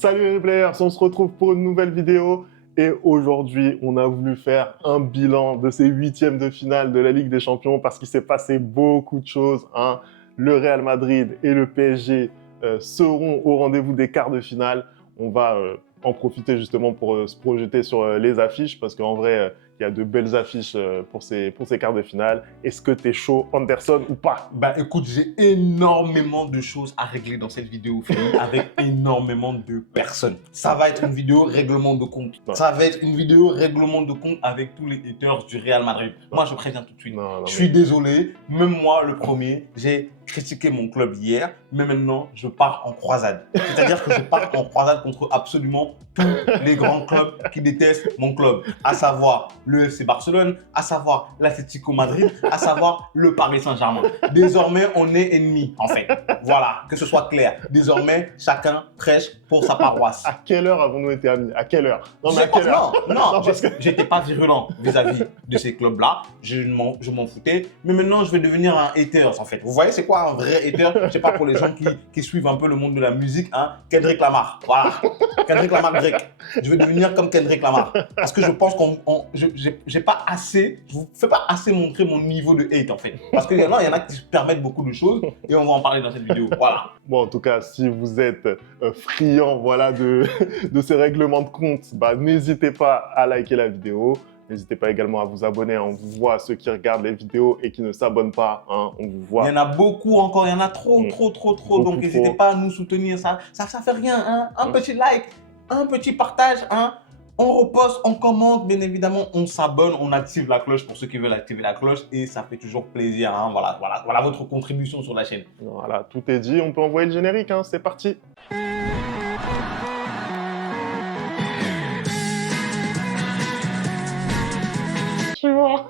Salut les players, on se retrouve pour une nouvelle vidéo et aujourd'hui on a voulu faire un bilan de ces huitièmes de finale de la Ligue des Champions parce qu'il s'est passé beaucoup de choses, hein. Le Real Madrid et le PSG seront au rendez-vous des quarts de finale. On va en profiter justement pour se projeter sur les affiches parce qu'en vrai il y a de belles affiches pour ces quarts de finale. Est-ce que t'es chaud, Anderson, ou pas? Bah écoute, j'ai énormément de choses à régler dans cette vidéo, Félix, avec énormément de personnes. Ça va être une vidéo règlement de compte. Ouais. Ça va être une vidéo règlement de compte avec tous les haters du Real Madrid. Moi, je préviens tout de suite. Non, Je suis désolé, même moi, le premier, j'ai critiqué mon club hier, mais maintenant, je pars en croisade. C'est-à-dire que je pars en croisade contre absolument tous les grands clubs qui détestent mon club, à savoir le FC Barcelone, à savoir l'Atlético Madrid, à savoir le Paris Saint-Germain. Désormais, on est ennemis, en fait. Voilà, que ce soit clair. Désormais, chacun prêche pour sa paroisse. À quelle heure avons-nous été amis? À quelle heure? Non, mais à quelle heure? non, parce que... j'étais pas virulent vis-à-vis de ces clubs-là. Je m'en foutais. Mais maintenant, je vais devenir un hater, en fait. Vous voyez, c'est quoi un vrai hater? Je sais pas, pour les gens qui suivent un peu le monde de la musique, hein. Kendrick Lamar. Voilà. Kendrick Lamar grec. Je vais devenir comme Kendrick Lamar. Parce que je pense j'ai pas assez, je vous fais pas assez montrer mon niveau de hate, en fait. Parce qu'il y en a qui se permettent beaucoup de choses et on va en parler dans cette vidéo. Voilà. Bon, en tout cas, si vous êtes friand, voilà, de ces règlements de compte, bah, n'hésitez pas à liker la vidéo. N'hésitez pas également à vous abonner. On vous voit ceux qui regardent les vidéos et qui ne s'abonnent pas. Hein, on vous voit. Il y en a beaucoup encore. Il y en a trop. Beaucoup Donc, n'hésitez pas à nous soutenir. Ça fait rien. Hein. Un petit like, un petit partage. Hein. On reposte, on commente. Bien évidemment, on s'abonne. On active la cloche pour ceux qui veulent activer la cloche. Et ça fait toujours plaisir. Hein. Voilà votre contribution sur la chaîne. Voilà, tout est dit. On peut envoyer le générique. Hein, c'est parti. Tu vois,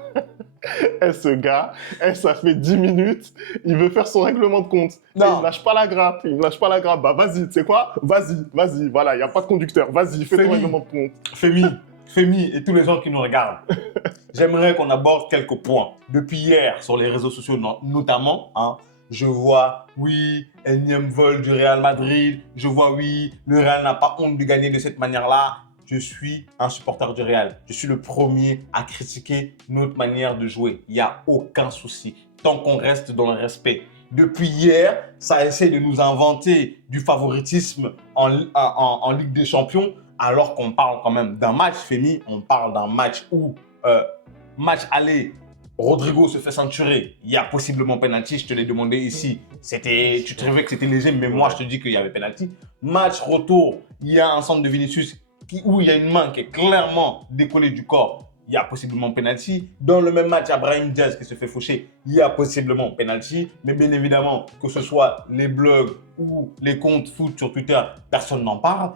ce gars, ça fait 10 minutes, il veut faire son règlement de compte. Non. Il ne lâche pas la grappe, Bah vas-y, tu sais quoi? Vas-y, voilà, il n'y a pas de conducteur. Vas-y, fais ton règlement de compte. Fémi et tous les gens qui nous regardent, j'aimerais qu'on aborde quelques points. Depuis hier, sur les réseaux sociaux notamment, hein, je vois, oui, énième vol du Real Madrid. Je vois, oui, le Real n'a pas honte de gagner de cette manière-là. Je suis un supporter du Real. Je suis le premier à critiquer notre manière de jouer. Il n'y a aucun souci, tant qu'on reste dans le respect. Depuis hier, ça essaie de nous inventer du favoritisme en Ligue des Champions, alors qu'on parle quand même d'un match, Fémi. On parle d'un match où, match aller, Rodrigo se fait ceinturer. Il y a possiblement penalty, je te l'ai demandé ici. Tu trouvais que c'était léger, mais moi, je te dis qu'il y avait penalty. Match retour, il y a un centre de Vinicius où il y a une main qui est clairement décollée du corps. Il y a possiblement penalty. Dans le même match, il y a Brahim Diaz qui se fait faucher. Il y a possiblement penalty. Mais bien évidemment, que ce soit les blogs ou les comptes foot sur Twitter, personne n'en parle.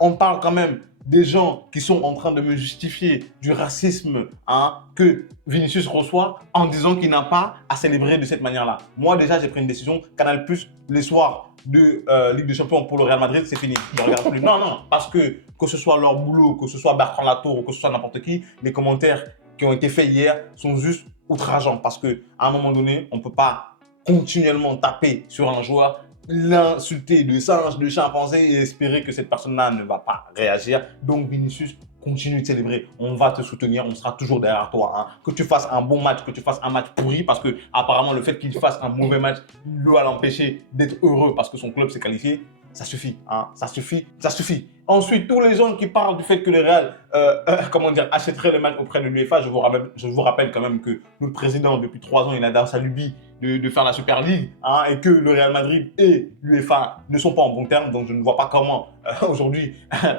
On parle quand même des gens qui sont en train de me justifier du racisme, hein, que Vinicius reçoit en disant qu'il n'a pas à célébrer de cette manière-là. Moi, déjà, j'ai pris une décision. Canal+, les soirs de Ligue des Champions pour le Real Madrid, c'est fini. Je ne regarde plus. Non, parce que ce soit leur boulot, que ce soit Bertrand Latour ou que ce soit n'importe qui, les commentaires qui ont été faits hier sont juste outrageants. Parce qu'à un moment donné, on ne peut pas continuellement taper sur un joueur, l'insulter de singe, de chimpanzé et espérer que cette personne-là ne va pas réagir. Donc Vinicius, continue de célébrer, on va te soutenir, on sera toujours derrière toi. Hein. Que tu fasses un bon match, que tu fasses un match pourri, parce que apparemment le fait qu'il fasse un mauvais match doit l'empêcher d'être heureux parce que son club s'est qualifié. Ça suffit, hein, ça suffit. Ensuite, tous les gens qui parlent du fait que le Real achèterait le match auprès de l'UEFA, je vous rappelle quand même que notre président, depuis 3 ans, il a dans sa lubie de faire la Super League, hein, et que le Real Madrid et l'UEFA ne sont pas en bon terme. Donc, je ne vois pas comment aujourd'hui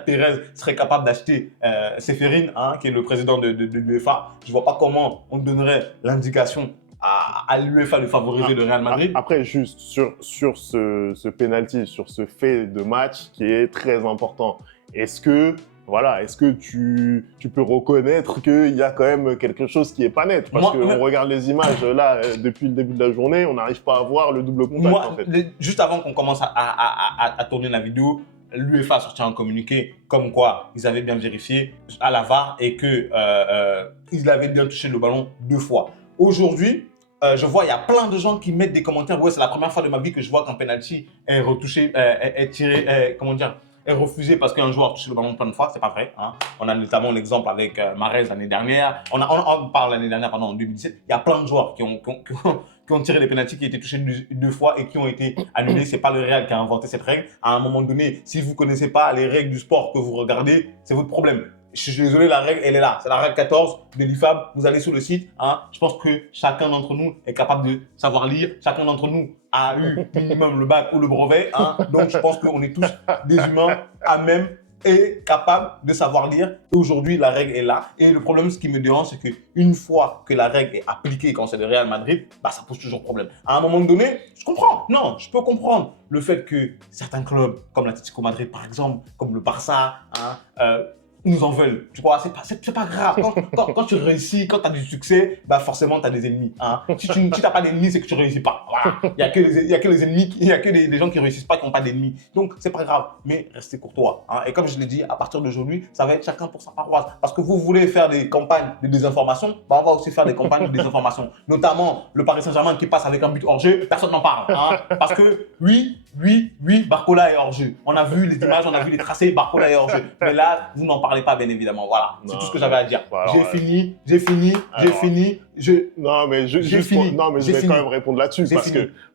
Pérez serait capable d'acheter Séphérine, hein, qui est le président de l'UEFA. Je ne vois pas comment on donnerait l'indication à l'UEFA de favoriser le Real Madrid. Après, juste sur ce penalty, sur ce fait de match qui est très important, est-ce que tu peux reconnaître qu'il y a quand même quelque chose qui n'est pas net? Parce qu'on regarde les images là, depuis le début de la journée, on n'arrive pas à voir le double contact. Moi, en fait. Juste avant qu'on commence à tourner la vidéo, l'UEFA a sorti un communiqué comme quoi ils avaient bien vérifié à la VAR et qu'ils avaient bien touché le ballon 2 fois. Aujourd'hui, je vois, il y a plein de gens qui mettent des commentaires. Ouais, c'est la première fois de ma vie que je vois qu'un penalty est retouché, est tiré, est refusé parce qu'un joueur touche le ballon plein de fois. C'est pas vrai. Hein. On a notamment l'exemple avec Mahrez l'année dernière. On parle l'année dernière, pardon, en 2017. Il y a plein de joueurs qui ont tiré des pénaltys, qui ont été touchés deux fois et qui ont été annulés. C'est pas le Real qui a inventé cette règle. À un moment donné, si vous connaissez pas les règles du sport que vous regardez, c'est votre problème. Je suis désolé, la règle, elle est là. C'est la règle 14 de l'IFAB. Vous allez sur le site. Hein. Je pense que chacun d'entre nous est capable de savoir lire. Chacun d'entre nous a eu minimum le bac ou le brevet. Hein. Donc, je pense qu'on est tous des humains à même et capables de savoir lire. Et aujourd'hui, la règle est là. Et le problème, ce qui me dérange, c'est qu'une fois que la règle est appliquée quand c'est le Real Madrid, bah, ça pose toujours problème. À un moment donné, je comprends. Non, je peux comprendre le fait que certains clubs, comme l'Atlético Madrid par exemple, comme le Barça, hein, nous en veulent. Tu vois, c'est pas grave. Quand tu réussis, quand tu as du succès, bah forcément, tu as des ennemis. Hein. Si tu n'as pas d'ennemis, c'est que tu ne réussis pas. Voilà. Il n'y a que les ennemis, il n'y a que les gens qui ne réussissent pas qui n'ont pas d'ennemis. Donc, c'est pas grave. Mais restez courtois. Hein. Et comme je l'ai dit, à partir d'aujourd'hui, ça va être chacun pour sa paroisse. Parce que vous voulez faire des campagnes de désinformation, bah on va aussi faire des campagnes de désinformation. Notamment, le Paris Saint-Germain qui passe avec un but hors jeu, personne n'en parle. Hein. Parce que oui, Barcola est hors jeu. On a vu les images, on a vu les tracés, Barcola est hors jeu. Mais là, vous n'en parlez pas, bien évidemment. Voilà, c'est tout ce que j'avais à dire. Voilà, j'ai fini. Non, mais je vais quand même répondre là-dessus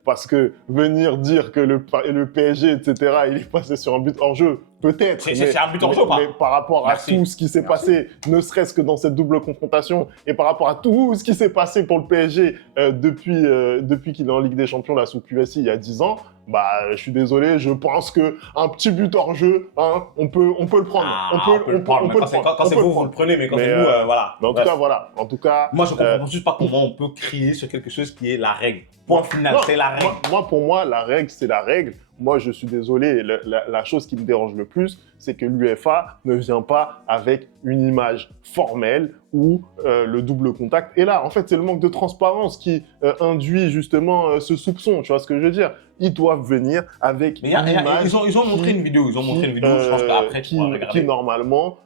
parce que venir dire que le PSG, etc., il est passé sur un but hors jeu, peut-être. C'est un but hors jeu ou pas? Mais par rapport à tout ce qui s'est passé, ne serait-ce que dans cette double confrontation, et par rapport à tout ce qui s'est passé pour le PSG depuis qu'il est en Ligue des Champions, là, sous QSI, il y a 10 ans, bah, je suis désolé, je pense qu'un petit but hors jeu, hein, on peut le prendre. On peut le prendre. Quand c'est vous le prenez, mais quand c'est nous, voilà. Mais en tout cas, voilà. En tout cas, moi, je comprends juste pas comment on peut crier sur quelque chose qui est la règle. Point final, c'est la règle. Pour moi, la règle, c'est la règle. Moi, je suis désolé, la chose qui me dérange le plus, c'est que l'UEFA ne vient pas avec une image formelle où le double contact est là. En fait, c'est le manque de transparence qui induit justement ce soupçon, tu vois ce que je veux dire? Ils doivent venir avec une image. Ils ont montré une vidéo, je pense qu'après, tu pourras regarder. Qui normalement,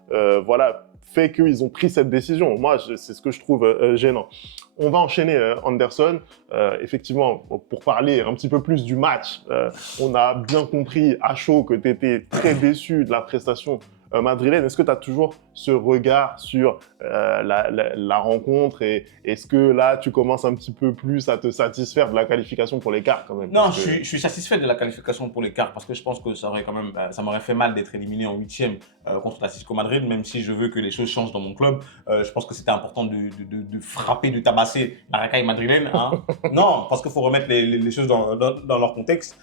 voilà, fait qu'ils ont pris cette décision. Moi, c'est ce que je trouve gênant. On va enchaîner, Anderson. Effectivement, pour parler un petit peu plus du match, on a bien compris à chaud que tu étais très déçu de la prestation madrilène. Est-ce que tu as toujours ce regard sur la rencontre et est-ce que là, tu commences un petit peu plus à te satisfaire de la qualification pour l'écart quand même? Non, je suis satisfait de la qualification pour l'écart parce que je pense que ça m'aurait fait mal d'être éliminé en 8e contre l'Atlético Madrid, même si je veux que les choses changent dans mon club. Je pense que c'était important de frapper, de tabasser la racaille madrilène. Hein. Non, parce qu'il faut remettre les choses dans leur contexte.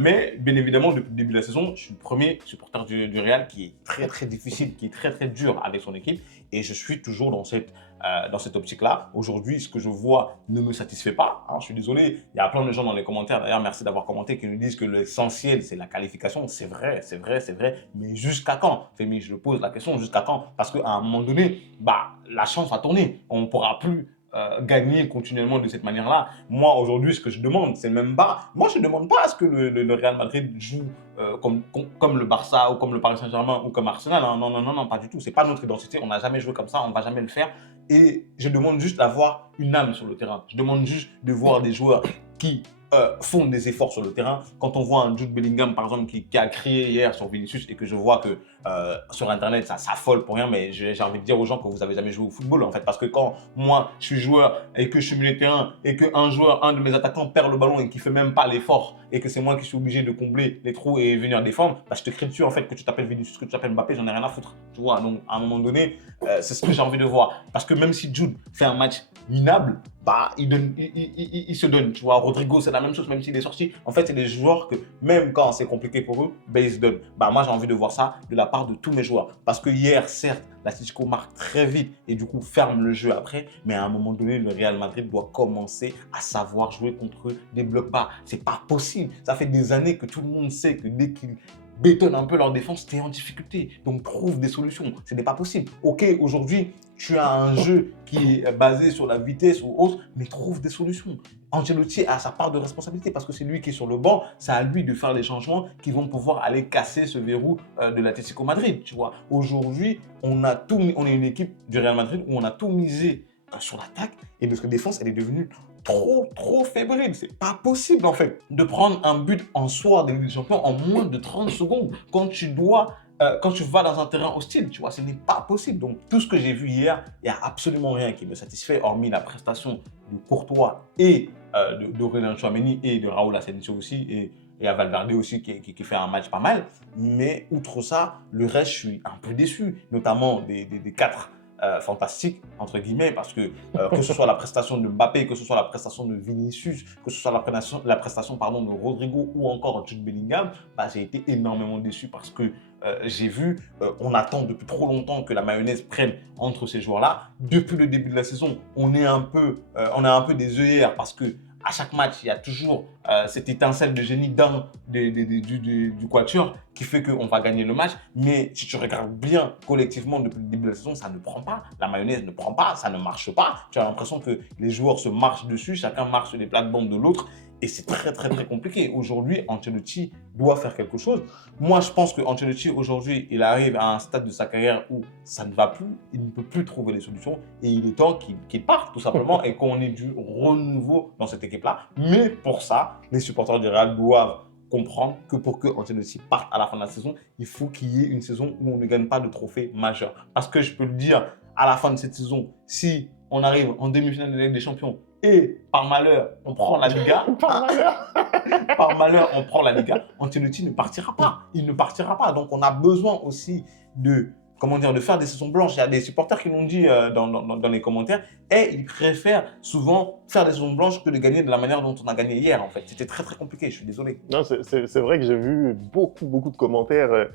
Mais bien évidemment, depuis le début de la saison, je suis le premier supporter du Real qui est très difficile, qui est très dur avec son équipe et je suis toujours dans cette optique-là. Aujourd'hui, ce que je vois ne me satisfait pas. Hein, je suis désolé, il y a plein de gens dans les commentaires, d'ailleurs merci d'avoir commenté, qui nous disent que l'essentiel c'est la qualification. C'est vrai, mais jusqu'à quand? Femi, je pose la question, jusqu'à quand? Parce qu'à un moment donné, bah, la chance va tourner, on ne pourra plus gagner continuellement de cette manière-là. Moi, aujourd'hui, ce que je demande, c'est même pas... Moi, je ne demande pas à ce que le Real Madrid joue comme le Barça ou comme le Paris Saint-Germain ou comme Arsenal. Hein. Non, pas du tout. C'est pas notre identité. On n'a jamais joué comme ça. On ne va jamais le faire. Et je demande juste d'avoir une âme sur le terrain. Je demande juste de voir des joueurs qui font des efforts sur le terrain. Quand on voit un Jude Bellingham, par exemple, qui a crié hier sur Vinicius et que je vois que sur Internet, ça s'affole pour rien, mais j'ai envie de dire aux gens que vous n'avez jamais joué au football, en fait. Parce que quand moi, je suis joueur et que je suis milieu de terrain et qu'un joueur, un de mes attaquants perd le ballon et qui ne fait même pas l'effort et que c'est moi qui suis obligé de combler les trous et venir défendre, bah, je te crie dessus, en fait, que tu t'appelles Vinicius, que tu t'appelles Mbappé, j'en ai rien à foutre. Tu vois, donc à un moment donné, c'est ce que j'ai envie de voir. Parce que même si Jude fait un match minable, bah, il se donne. Tu vois, Rodrigo, c'est la même chose, même s'il est sorti. En fait, c'est des joueurs que, même quand c'est compliqué pour eux, bah, ils se donnent. Bah, moi, j'ai envie de voir ça de la part de tous mes joueurs. Parce que hier, certes, l'Atlético marque très vite et du coup ferme le jeu après. Mais à un moment donné, le Real Madrid doit commencer à savoir jouer contre des blocs bas. C'est pas possible. Ça fait des années que tout le monde sait que dès qu'ils bétonnent un peu leur défense, tu es en difficulté. Donc, trouve des solutions. Ce n'est pas possible. Ok, aujourd'hui, tu as un jeu qui est basé sur la vitesse ou autre, mais trouve des solutions. Ancelotti a sa part de responsabilité parce que c'est lui qui est sur le banc. C'est à lui de faire les changements qui vont pouvoir aller casser ce verrou de l'Atlético Madrid. Tu vois, aujourd'hui, on est une équipe du Real Madrid où on a tout misé sur l'attaque et notre défense, elle est devenue trop fébrile. C'est pas possible, en fait, de prendre un but en soir de Ligue des Champions en moins de 30 secondes quand quand tu vas dans un terrain hostile, tu vois, ce n'est pas possible. Donc, tout ce que j'ai vu hier, il n'y a absolument rien qui me satisfait, hormis la prestation de Courtois et d'Aurélien Tchouaméni et de Raoul Asensio aussi, et à Valverde aussi, qui fait un match pas mal. Mais outre ça, le reste, je suis un peu déçu, notamment des quatre fantastiques, entre guillemets, parce que ce soit la prestation de Mbappé, que ce soit la prestation de Vinicius, que ce soit la prestation pardon, de Rodrigo ou encore Jude Bellingham, bah, j'ai été énormément déçu parce que j'ai vu, on attend depuis trop longtemps que la mayonnaise prenne entre ces joueurs-là. Depuis le début de la saison, on a un peu des œillères parce que à chaque match, il y a toujours cette étincelle de génie du quatuor qui fait qu'on va gagner le match. Mais si tu regardes bien collectivement depuis le début de la saison, ça ne prend pas. La mayonnaise ne prend pas, ça ne marche pas. Tu as l'impression que les joueurs se marchent dessus, chacun marche sur les plates-bandes de l'autre. Et c'est très compliqué. Aujourd'hui, Ancelotti doit faire quelque chose. Moi, je pense que Ancelotti, aujourd'hui, il arrive à un stade de sa carrière où ça ne va plus, il ne peut plus trouver les solutions et il est temps qu'il parte, tout simplement, et qu'on ait du renouveau dans cette équipe-là. Mais pour ça, les supporters du Real doivent comprendre que pour que Ancelotti parte à la fin de la saison, il faut qu'il y ait une saison où on ne gagne pas de trophée majeur. Parce que je peux le dire, à la fin de cette saison, si on arrive en demi-finale de la Ligue des Champions et par malheur, on prend la Liga, par malheur, on prend la Liga, Ancelotti ne partira pas. Il ne partira pas. Donc, on a besoin aussi de faire des saisons blanches. Il y a des supporters qui l'ont dit dans les commentaires et ils préfèrent souvent faire des saisons blanches que de gagner de la manière dont on a gagné hier, en fait. C'était très compliqué, je suis désolé. Non, c'est vrai que j'ai vu beaucoup de commentaires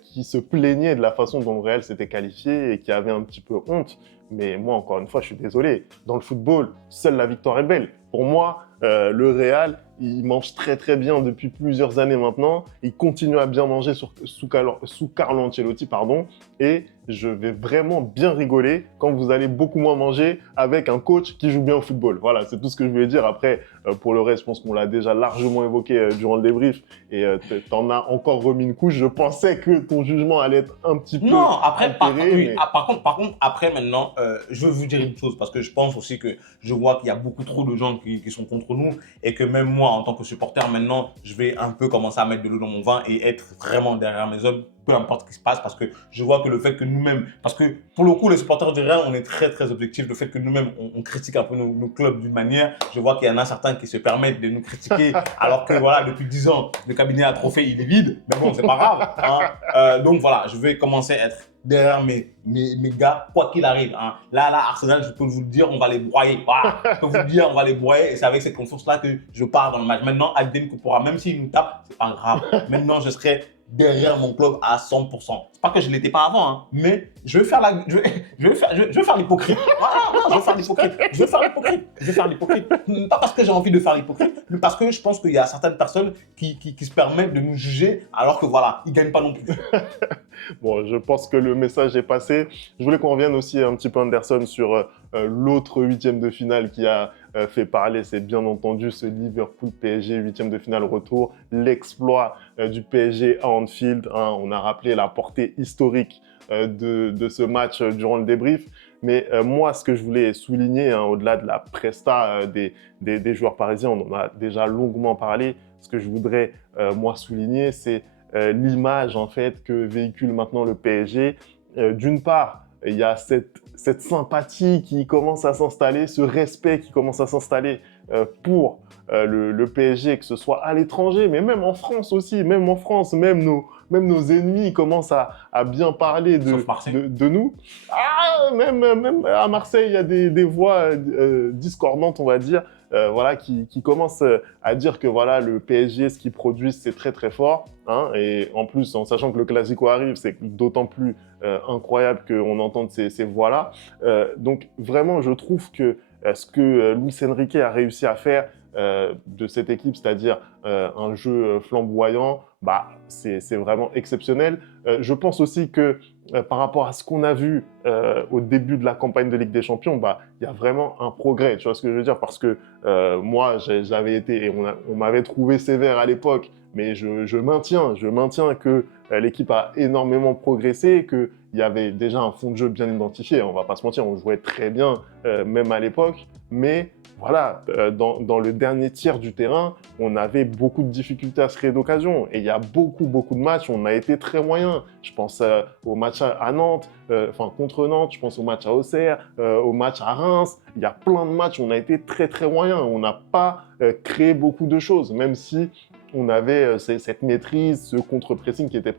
qui se plaignaient de la façon dont le Real s'était qualifié et qui avaient un petit peu honte. Mais moi, encore une fois, je suis désolé. Dans le football, seule la victoire est belle. Pour moi, le Real, il mange très bien depuis plusieurs années maintenant. Il continue à bien manger sous Carlo Ancelotti, pardon. Et je vais vraiment bien rigoler quand vous allez beaucoup moins manger avec un coach qui joue bien au football. Voilà, c'est tout ce que je voulais dire. Après, pour le reste, je pense qu'on l'a déjà largement évoqué durant le débrief. Et t'en as encore remis une couche. Je pensais que ton jugement allait être un petit peu non, après, altéré, par contre, après, maintenant, je veux vous dire une chose, parce que je pense aussi que je vois qu'il y a beaucoup trop de gens qui sont contre nous et que même moi, en tant que supporter, maintenant, je vais un peu commencer à mettre de l'eau dans mon vin et être vraiment derrière mes hommes, peu importe ce qui se passe, parce que je vois que le fait que nous-mêmes, parce que pour le coup, les supporters du Real, on est très objectifs, le fait que nous-mêmes, on critique un peu nos clubs d'une manière, je vois qu'il y en a certains qui se permettent de nous critiquer, alors que voilà, depuis 10 ans, le cabinet à trophée, il est vide, mais bon, c'est pas grave. Hein. Donc voilà, je vais commencer à être derrière mes gars, quoi qu'il arrive. Hein. Là, Arsenal, je peux vous le dire, on va les broyer. Voilà. Je peux vous le dire, on va les broyer. Et c'est avec cette confiance-là que je pars dans le match. Maintenant, Adrien Koupora, même s'il nous tape, c'est pas grave. Maintenant, je serai derrière mon club à 100%. C'est pas que je l'étais pas avant, hein, mais je vais faire l'hypocrite. Voilà, non, je vais faire l'hypocrite. Pas parce que j'ai envie de faire l'hypocrite, mais parce que je pense qu'il y a certaines personnes qui se permettent de nous juger alors que voilà, ils gagnent pas non plus. Bon, je pense que le message est passé. Je voulais qu'on revienne aussi un petit peu, Anderson, sur l'autre huitième de finale qui a fait parler. C'est bien entendu ce Liverpool-PSG, huitième de finale retour. L'exploit du PSG à Anfield. Hein, on a rappelé la portée historique de ce match durant le débrief. Mais moi, ce que je voulais souligner, hein, au-delà de la presta des joueurs parisiens, on en a déjà longuement parlé. Ce que je voudrais, moi, souligner, c'est l'image en fait que véhicule maintenant le PSG. D'une part, il y a cette sympathie qui commence à s'installer, ce respect qui commence à s'installer pour le PSG, que ce soit à l'étranger, mais même en France aussi, même en France, même nos ennemis commencent à bien parler de nous. Ah, même à Marseille, il y a des voix discordantes, on va dire, voilà, qui commencent à dire que voilà, le PSG, ce qu'ils produisent, c'est très fort. Hein, et en plus, en sachant que le Classico arrive, c'est d'autant plus incroyable qu'on entende ces voix-là. Donc vraiment, je trouve que ce que Luis Enrique a réussi à faire de cette équipe, c'est-à-dire un jeu flamboyant, bah, c'est vraiment exceptionnel. Je pense aussi que par rapport à ce qu'on a vu au début de la campagne de Ligue des Champions, bah, y a vraiment un progrès. Tu vois ce que je veux dire? Parce que moi, j'avais été, et on m'avait trouvé sévère à l'époque, mais je maintiens que l'équipe a énormément progressé, qu'il y avait déjà un fond de jeu bien identifié. On va pas se mentir, on jouait très bien, même à l'époque. Mais voilà, dans le dernier tiers du terrain, on avait beaucoup de difficultés à se créer d'occasion. Et il y a beaucoup de matchs où on a été très moyen. Je pense au match à Nantes, contre Nantes, je pense au match à Auxerre, au match à Reims. Il y a plein de matchs où on a été très moyen. On n'a pas créé beaucoup de choses, même si on avait cette maîtrise, ce contre-pressing qui était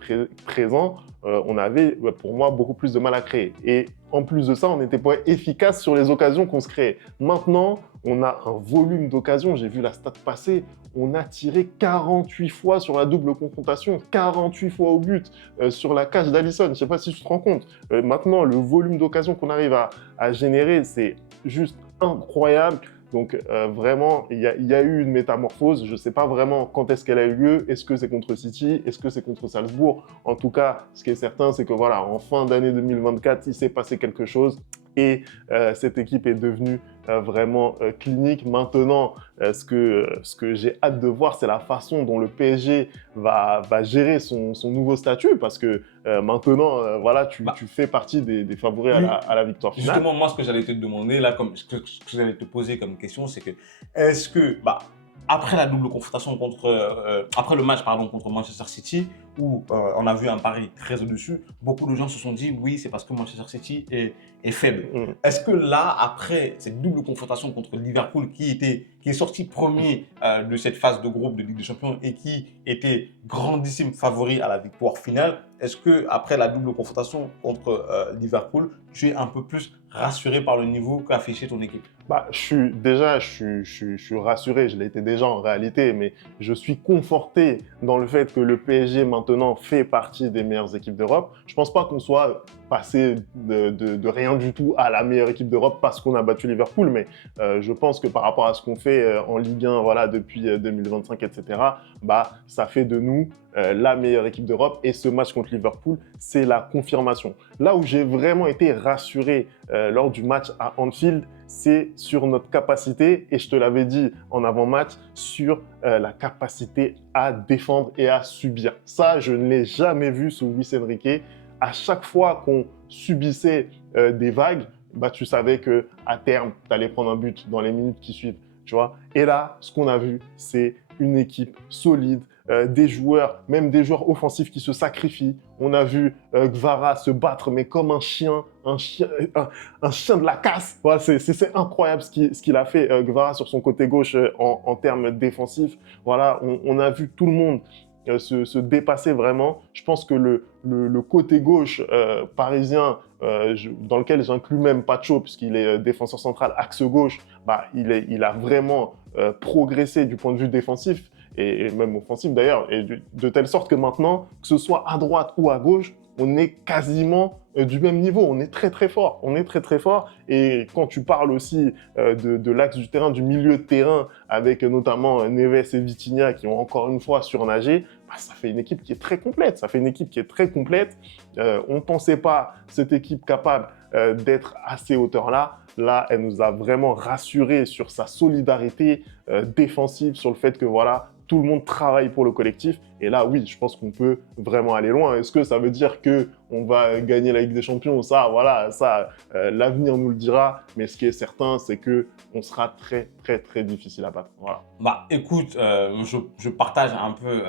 présent. On avait, pour moi, beaucoup plus de mal à créer. Et en plus de ça, on n'était pas efficace sur les occasions qu'on se créait. Maintenant, on a un volume d'occasions. J'ai vu la stat passer. On a tiré 48 fois sur la double confrontation, 48 fois au but sur la cage d'Alisson. Je ne sais pas si tu te rends compte. Maintenant, le volume d'occasions qu'on arrive à générer, c'est juste incroyable. Donc vraiment, il y a eu une métamorphose. Je ne sais pas vraiment quand est-ce qu'elle a eu lieu. Est-ce que c'est contre City? Est-ce que c'est contre Salzbourg? En tout cas, ce qui est certain, c'est que voilà, en fin d'année 2024, il s'est passé quelque chose et cette équipe est devenue vraiment clinique. Maintenant, ce que j'ai hâte de voir, c'est la façon dont le PSG va gérer son nouveau statut, parce que maintenant, voilà, tu fais partie des favoris à la victoire finale. Justement, moi, ce que j'allais te demander, là, ce que j'allais te poser comme question, c'est que, est-ce que, après la double confrontation après le match, pardon, contre Manchester City, où on a vu un pari très au-dessus, beaucoup de gens se sont dit, oui, c'est parce que Manchester City est faible. Est-ce que là, après cette double confrontation contre Liverpool, qui est sorti premier de cette phase de groupe de Ligue des Champions et qui était grandissime favori à la victoire finale, est-ce que après la double confrontation contre Liverpool, tu es un peu plus rassuré par le niveau qu'a affiché ton équipe? Je suis rassuré, je l'étais déjà en réalité, mais je suis conforté dans le fait que le PSG maintenant fait partie des meilleures équipes d'Europe. Je ne pense pas qu'on soit passé de rien du tout à la meilleure équipe d'Europe parce qu'on a battu Liverpool, mais je pense que par rapport à ce qu'on fait en Ligue 1 voilà, depuis 2025, etc., ça fait de nous la meilleure équipe d'Europe, et ce match contre Liverpool, c'est la confirmation. Là où j'ai vraiment été rassuré lors du match à Anfield, c'est sur notre capacité, et je te l'avais dit en avant-match, sur la capacité à défendre et à subir. Ça, je ne l'ai jamais vu sous Luis Enrique. À chaque fois qu'on subissait des vagues, tu savais qu'à terme, tu allais prendre un but dans les minutes qui suivent. Tu vois. Et là, ce qu'on a vu, c'est une équipe solide, des joueurs, même des joueurs offensifs qui se sacrifient. On a vu Gvara se battre, mais comme un chien de la casse. Voilà, c'est incroyable ce qu'il a fait, Gvara, sur son côté gauche en termes défensifs. Voilà, on a vu tout le monde se dépasser vraiment. Je pense que le côté gauche parisien, dans lequel j'inclus même Pacho, puisqu'il est défenseur central, axe gauche, il a vraiment progressé du point de vue défensif et même offensif d'ailleurs, et de telle sorte que maintenant, que ce soit à droite ou à gauche, on est quasiment du même niveau. On est très fort. On est très fort. Et quand tu parles aussi de l'axe du terrain, du milieu de terrain, avec notamment Neves et Vitinha qui ont encore une fois surnagé, ça fait une équipe qui est très complète. Ça fait une équipe qui est très complète. On ne pensait pas cette équipe capable d'être à ces hauteurs-là. Là, elle nous a vraiment rassurés sur sa solidarité défensive, sur le fait que voilà, tout le monde travaille pour le collectif. Et là, oui, je pense qu'on peut vraiment aller loin. Est-ce que ça veut dire qu'on va gagner la Ligue des Champions? Ça, voilà, l'avenir nous le dira. Mais ce qui est certain, c'est qu'on sera très difficile à battre. Voilà. Écoute, je partage un peu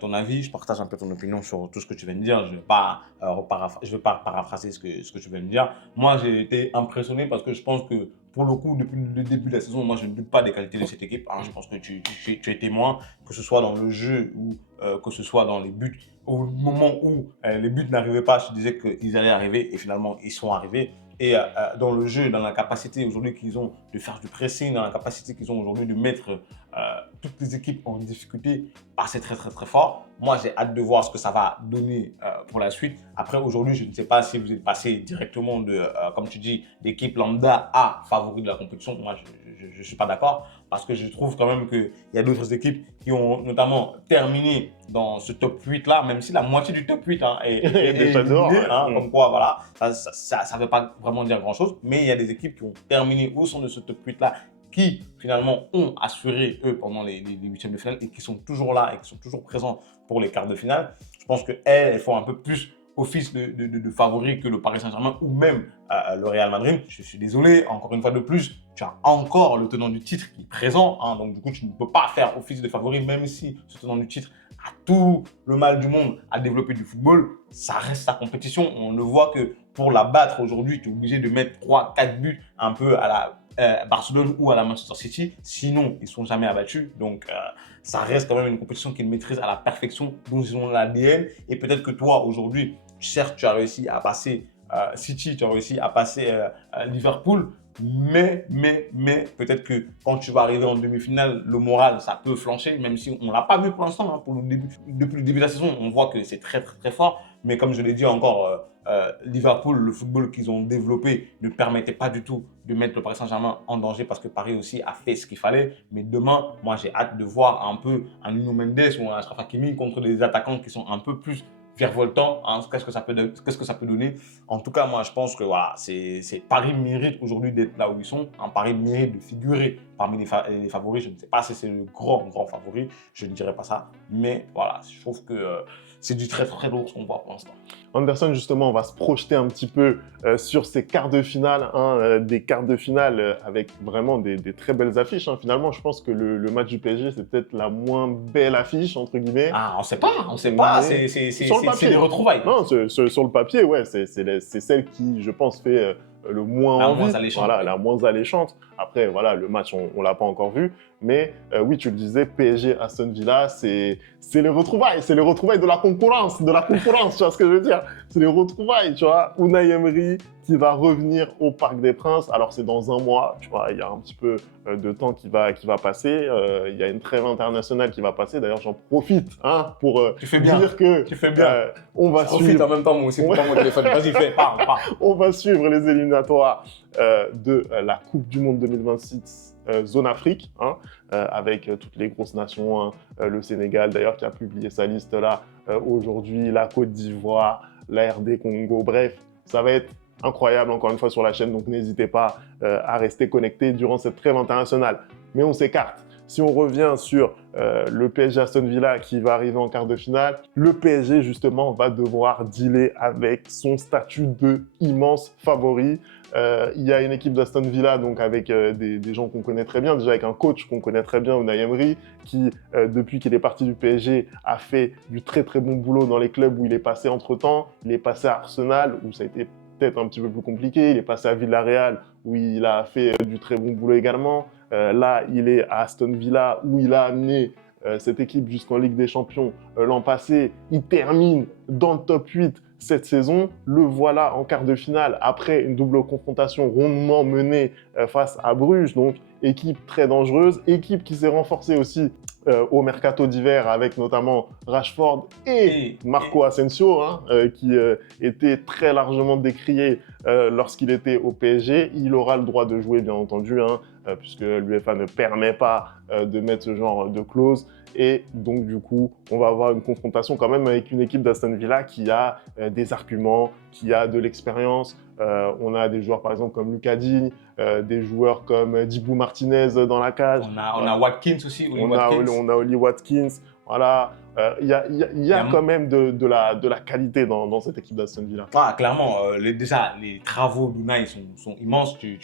ton avis, je partage un peu ton opinion sur tout ce que tu viens de dire. Je ne vais pas paraphraser ce que tu viens de dire. Moi, j'ai été impressionné parce que je pense que, pour le coup, depuis le début de la saison, moi, je ne doute pas des qualités de cette équipe. Je pense que tu es témoin, que ce soit dans le jeu ou que ce soit dans les buts. Au moment où les buts n'arrivaient pas, je te disais qu'ils allaient arriver et finalement, ils sont arrivés. Et dans le jeu, dans la capacité aujourd'hui qu'ils ont de faire du pressing, dans la capacité qu'ils ont aujourd'hui de mettre toutes les équipes en difficulté, c'est très fort. Moi, j'ai hâte de voir ce que ça va donner pour la suite. Après, aujourd'hui, je ne sais pas si vous êtes passé directement de, comme tu dis, d'équipe lambda à favori de la compétition. Moi, je ne suis pas d'accord, parce que je trouve quand même qu'il y a d'autres équipes qui ont notamment terminé dans ce top 8-là, même si la moitié du top 8 est déjà dehors. Comme quoi, voilà, ça ne veut pas vraiment dire grand-chose, mais il y a des équipes qui ont terminé au sein de ce top 8-là, qui finalement ont assuré, eux, pendant les huitièmes de finale, et qui sont toujours là et qui sont toujours présents pour les quarts de finale. Je pense qu'elles font un peu plus office de favori que le Paris Saint-Germain ou même le Real Madrid. Je suis désolé, encore une fois de plus, tu as encore le tenant du titre qui est présent. Donc, du coup, tu ne peux pas faire office de favori, même si ce tenant du titre a tout le mal du monde à développer du football. Ça reste sa compétition. On le voit que pour la battre aujourd'hui, tu es obligé de mettre 3-4 buts un peu à la Barcelone ou à la Manchester City. Sinon, ils ne sont jamais abattus. Donc, ça reste quand même une compétition qu'ils maîtrisent à la perfection, dont ils ont l'ADN. Et peut-être que toi, aujourd'hui, certes, tu as réussi à passer City, tu as réussi à passer Liverpool. Mais peut-être que quand tu vas arriver en demi-finale, le moral, ça peut flancher, même si on ne l'a pas vu pour l'instant. Depuis le début de la saison, on voit que c'est très, très, très fort. Mais comme je l'ai dit encore, Liverpool, le football qu'ils ont développé ne permettait pas du tout de mettre le Paris Saint-Germain en danger parce que Paris aussi a fait ce qu'il fallait. Mais demain, moi, j'ai hâte de voir un peu un Nuno Mendes ou un Achraf Hakimi contre des attaquants qui sont un peu plus virevoltant, qu'est-ce que ça peut donner. En tout cas, moi, je pense que voilà, Paris mérite aujourd'hui d'être là où ils sont. Paris mérite de figurer parmi les favoris. Je ne sais pas si c'est le grand favori, je ne dirais pas ça. Mais voilà, je trouve que c'est du très très lourd ce qu'on voit pour l'instant. Anderson, justement, on va se projeter un petit peu sur ces quarts de finale, des quarts de finale avec vraiment des très belles affiches. Finalement, je pense que le match du PSG, c'est peut-être la moins belle affiche, entre guillemets. Ah, on ne sait pas, c'est des retrouvailles. Non, sur le papier, ouais, c'est celle qui, je pense, fait le moins moins alléchante. Voilà, la moins alléchante. Après, voilà, le match, on ne l'a pas encore vu. Mais oui, tu le disais, PSG Aston Villa, c'est les retrouvailles. C'est les retrouvailles de la concurrence, tu vois ce que je veux dire? C'est les retrouvailles, tu vois. Unai Emery qui va revenir au Parc des Princes. Alors, c'est dans un mois, tu vois, il y a un petit peu de temps qui va passer. Il y a une trêve internationale qui va passer. D'ailleurs, j'en profite pour dire que tu fais bien. On va suivre. En même temps, moi aussi, pour mon téléphone. Vas-y, parle. On va suivre les éliminatoires de la Coupe du Monde 2026 zone Afrique, avec toutes les grosses nations, le Sénégal d'ailleurs qui a publié sa liste là aujourd'hui, la Côte d'Ivoire, la RD Congo, bref, ça va être incroyable encore une fois sur la chaîne, donc n'hésitez pas à rester connecté durant cette trêve internationale. Mais on s'écarte. Si on revient sur le PSG Aston Villa qui va arriver en quart de finale, le PSG justement va devoir dealer avec son statut de immense favori. Il y a une équipe d'Aston Villa donc avec des gens qu'on connaît très bien, déjà avec un coach qu'on connaît très bien, Unai Emery, qui depuis qu'il est parti du PSG a fait du très très bon boulot dans les clubs où il est passé entre-temps. Il est passé à Arsenal où ça a été peut-être un petit peu plus compliqué, il est passé à Villarreal où il a fait du très bon boulot également. Là, il est à Aston Villa où il a amené cette équipe jusqu'en Ligue des Champions l'an passé. Il termine dans le top 8 cette saison. Le voilà en quart de finale après une double confrontation rondement menée face à Bruges. Donc, équipe très dangereuse. Équipe qui s'est renforcée aussi au mercato d'hiver avec notamment Rashford et Marco Asensio, qui était très largement décrié lorsqu'il était au PSG. Il aura le droit de jouer, bien entendu, puisque l'UEFA ne permet pas de mettre ce genre de clause. Et donc, du coup, on va avoir une confrontation quand même avec une équipe d'Aston Villa qui a des arguments, qui a de l'expérience. On a des joueurs, par exemple, comme Lucas Digne, des joueurs comme Dibou Martinez dans la cage. On a Watkins aussi. On a Oli Watkins. Voilà. Il y a quand même de la qualité dans cette équipe d'Aston Villa. Ah, clairement, déjà, les travaux d'Unai sont immenses. Tu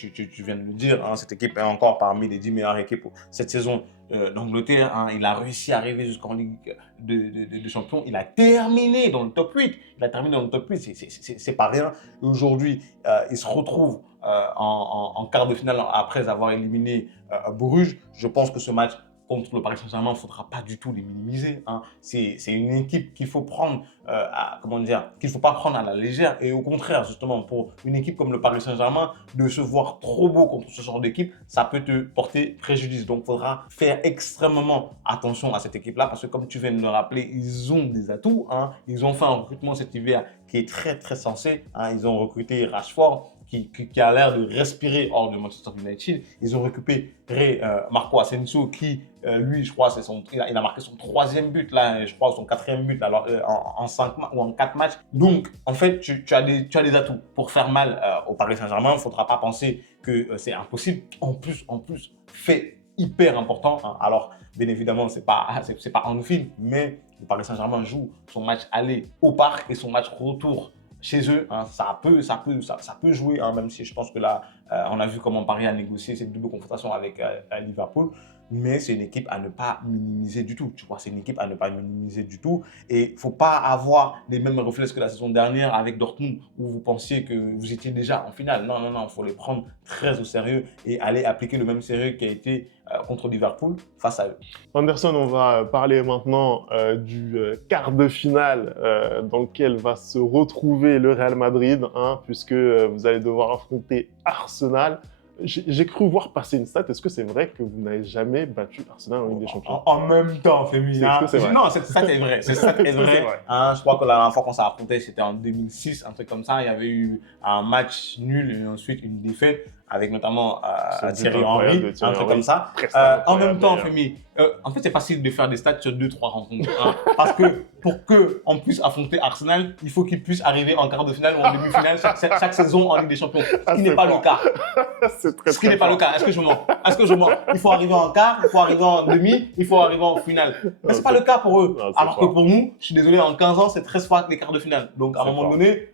viens de le dire. Cette équipe est encore parmi les 10 meilleures équipes cette saison d'Angleterre. Il a réussi à arriver jusqu'en Ligue de Champions. Il a terminé dans le top 8. C'est pas rien. Aujourd'hui, il se retrouve en quart de finale après avoir éliminé Bruges. Je pense que ce match contre le Paris Saint-Germain, il ne faudra pas du tout les minimiser. C'est une équipe qu'il faut prendre, qu'il faut pas prendre à la légère. Et au contraire, justement, pour une équipe comme le Paris Saint-Germain, de se voir trop beau contre ce genre d'équipe, ça peut te porter préjudice. Donc, il faudra faire extrêmement attention à cette équipe-là parce que, comme tu viens de le rappeler, ils ont des atouts. Ils ont fait un recrutement cet hiver qui est très, très sensé. Ils ont recruté Rashford, qui a l'air de respirer hors de Manchester United. Ils ont récupéré Marco Asensio qui, lui, je crois, il a marqué son 3e but, là, je crois, son 4e but alors, en 5 ou en 4 matchs. Donc, en fait, tu as des atouts pour faire mal au Paris Saint-Germain. Il ne faudra pas penser que c'est impossible. En plus, fait hyper important. Alors, bien évidemment, c'est pas Anfield, mais le Paris Saint-Germain joue son match aller au parc et son match retour chez eux, hein, ça peut jouer, hein, même si je pense que là, on a vu comment Paris a négocié cette double confrontation avec Liverpool. Mais c'est une équipe à ne pas minimiser du tout. Tu vois, c'est une équipe à ne pas minimiser du tout. Et il ne faut pas avoir les mêmes réflexes que la saison dernière avec Dortmund, où vous pensiez que vous étiez déjà en finale. Non, non, non, il faut les prendre très au sérieux et aller appliquer le même sérieux qui a été contre Liverpool face à eux. Anderson, on va parler maintenant du quart de finale dans lequel va se retrouver le Real Madrid, hein, puisque vous allez devoir affronter Arsenal. J'ai cru voir passer une stat. Est-ce que c'est vrai que vous n'avez jamais battu Arsenal en Ligue des Champions? En même temps, Fémi. Est-ce que c'est vrai? Non, cette stat est vraie. Cette stat est vraie. Hein, je crois que la dernière fois qu'on s'est affronté, c'était en 2006, un truc comme ça. Il y avait eu un match nul et ensuite une défaite avec notamment Thierry Henry, un truc comme ça. En même temps, Fémi, en fait, c'est facile de faire des stats sur 2-3 rencontres. Hein, parce que pour qu'on puisse affronter Arsenal, il faut qu'il puisse arriver en quart de finale ou en demi-finale chaque saison en Ligue des Champions. Ce qui n'est pas le cas. Ce qui n'est pas le cas. Est-ce que je mens? Est-ce que je mens? Il faut arriver en quart, il faut arriver en demi, il faut arriver en finale. Mais ce n'est pas le cas pour eux. Alors que pour nous, je suis désolé, en 15 ans, c'est 13 fois les quarts de finale. Donc à un moment donné,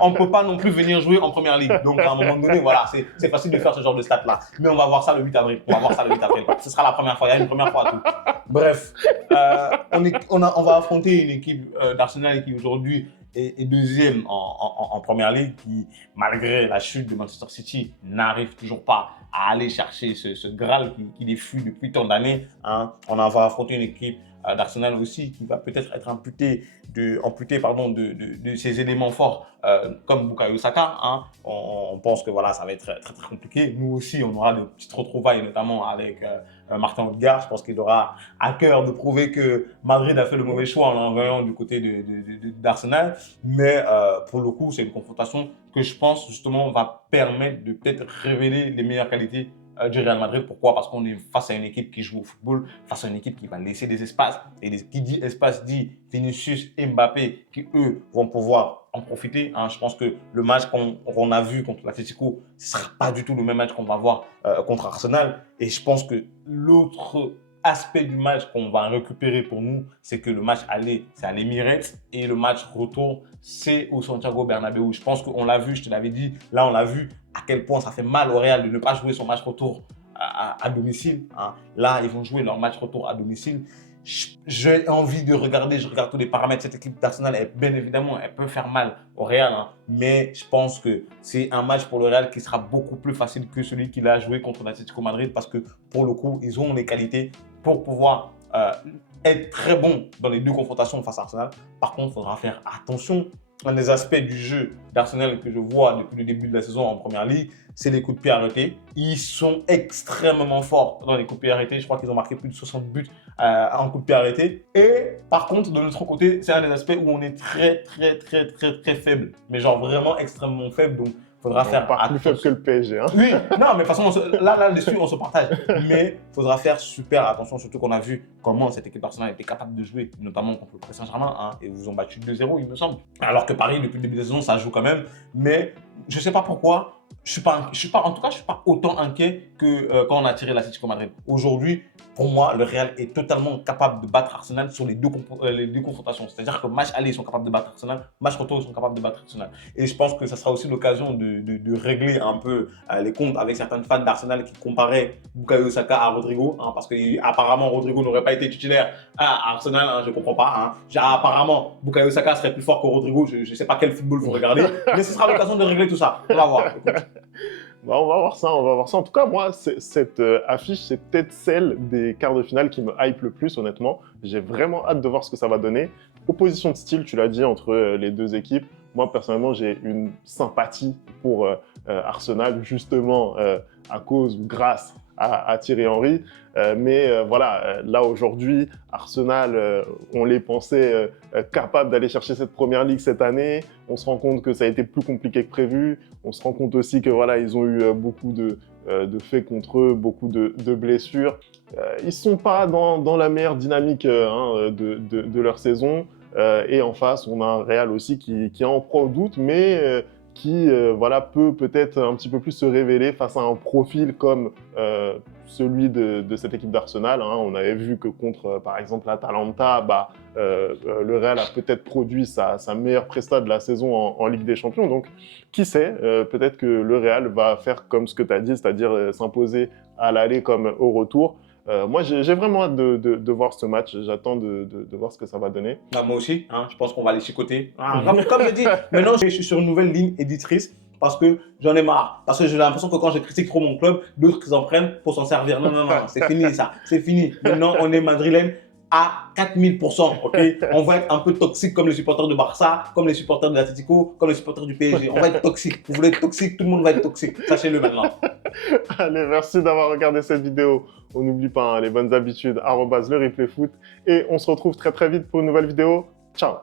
on ne peut pas non plus venir jouer en première ligue. Donc à un moment donné, voilà, c'est facile de faire ce genre de stats-là. Mais on va voir ça le 8 avril. On va voir ça le 8 avril. Ce sera la première fois. Il y a une première fois à tout. Bref, on va affronter une équipe d'Arsenal qui aujourd'hui est deuxième en première ligue, qui, malgré la chute de Manchester City, n'arrive toujours pas à aller chercher ce Graal qui les fuit depuis tant d'années. Hein. On va affronter une équipe d'Arsenal aussi qui va peut-être être amputée de ses éléments forts comme Bukayo Saka. Hein. On pense que voilà, ça va être très, très, très compliqué. Nous aussi, on aura de petites retrouvailles, notamment avec Martin Odegaard. Je pense qu'il aura à cœur de prouver que Madrid a fait le mauvais choix en l'envoyant du côté d'Arsenal. Mais pour le coup, c'est une confrontation que je pense justement va permettre de peut-être révéler les meilleures qualités du Real Madrid. Pourquoi? Parce qu'on est face à une équipe qui joue au football, face à une équipe qui va laisser des espaces. Et qui dit espace dit Vinicius et Mbappé qui, eux, vont pouvoir en profiter. Hein. Je pense que le match qu'on a vu contre l'Atlético, ce ne sera pas du tout le même match qu'on va voir contre Arsenal. Et je pense que l'autre aspect du match qu'on va récupérer pour nous, c'est que le match aller, c'est à l'Emirates et le match retour, c'est au Santiago Bernabéu. Je pense qu'on l'a vu, je te l'avais dit, là on l'a vu à quel point ça fait mal au Real de ne pas jouer son match retour à domicile. Hein. Là, ils vont jouer leur match retour à domicile. J'ai envie de regarder, je regarde tous les paramètres. Cette équipe d'Arsenal, bien évidemment, elle peut faire mal au Real. Hein, mais je pense que c'est un match pour le Real qui sera beaucoup plus facile que celui qu'il a joué contre l'Atlético Madrid parce que pour le coup, ils ont les qualités pour pouvoir être très bons dans les deux confrontations face à Arsenal. Par contre, il faudra faire attention. Un des aspects du jeu d'Arsenal que je vois depuis le début de la saison en première ligue, c'est les coups de pied arrêtés. Ils sont extrêmement forts dans les coups de pied arrêtés. Je crois qu'ils ont marqué plus de 60 buts en coups de pied arrêtés. Et par contre, de l'autre côté, c'est un des aspects où on est très, très, très, très, très faible. Mais genre vraiment extrêmement faible. Donc, il faudra faire attention. Plus faible que le PSG. Hein. Oui, non, mais de toute façon, là-dessus, on se partage. Mais il faudra faire super attention, surtout qu'on a vu comment cette équipe d'Arsenal était capable de jouer, notamment contre le Paris Saint-Germain. Hein, et vous ont battu 2-0, il me semble. Alors que Paris, depuis le début de la saison, ça joue quand même. Mais je ne sais pas pourquoi. En tout cas, je ne suis pas autant inquiet que quand on a tiré l'Atlético Madrid. Aujourd'hui, pour moi, le Real est totalement capable de battre Arsenal sur les deux confrontations. C'est-à-dire que match aller, ils sont capables de battre Arsenal. Match retour, ils sont capables de battre Arsenal. Et je pense que ça sera aussi l'occasion de régler un peu les comptes avec certains fans d'Arsenal qui comparaient Bukayo Saka à Rodrigo. Hein, parce qu'apparemment, Rodrigo n'aurait pas été titulaire à Arsenal. Hein, je ne comprends pas. Hein. Apparemment, Bukayo Saka serait plus fort que Rodrigo. Je ne sais pas quel football vous regardez. Mais ce sera l'occasion de régler tout ça. On va voir. Bah, on va voir ça, on va voir ça. En tout cas, moi, cette affiche, c'est peut-être celle des quarts de finale qui me hype le plus, honnêtement. J'ai vraiment hâte de voir ce que ça va donner. Opposition de style, tu l'as dit, entre les deux équipes. Moi, personnellement, j'ai une sympathie pour Arsenal, justement, à cause ou grâce à Thierry Henry. Mais voilà, là aujourd'hui, Arsenal, on les pensait capables d'aller chercher cette première ligue cette année. On se rend compte que ça a été plus compliqué que prévu. On se rend compte aussi que voilà, ils ont eu beaucoup de faits contre eux, beaucoup de blessures. Ils ne sont pas dans la meilleure dynamique de leur saison. Et en face, on a un Real aussi qui est en proie au doute, mais qui voilà, peut peut-être un petit peu plus se révéler face à un profil comme celui de cette équipe d'Arsenal. Hein. On avait vu que contre, par exemple, l'Atalanta, le Real a peut-être produit sa meilleure presta de la saison en Ligue des Champions. Donc, qui sait, peut-être que le Real va faire comme ce que tu as dit, c'est-à-dire s'imposer à l'aller comme au retour. Moi, j'ai vraiment hâte de voir ce match. J'attends de voir ce que ça va donner. Ah, moi aussi, hein, je pense qu'on va les chicoter. Ah, comme je dis, maintenant je suis sur une nouvelle ligne éditrice parce que j'en ai marre. Parce que j'ai l'impression que quand je critique trop mon club, d'autres qui s'en prennent pour s'en servir. Non, non, non, c'est fini ça. C'est fini. Maintenant, on est madrilène à 4000%. Okay, on va être un peu toxique comme les supporters de Barça, comme les supporters de l'Atlético, comme les supporters du PSG. On va être toxique. Vous voulez être toxique, tout le monde va être toxique. Sachez-le maintenant. Allez, merci d'avoir regardé cette vidéo. On n'oublie pas hein, les bonnes habitudes, @le replay foot. Et on se retrouve très très vite pour une nouvelle vidéo. Ciao!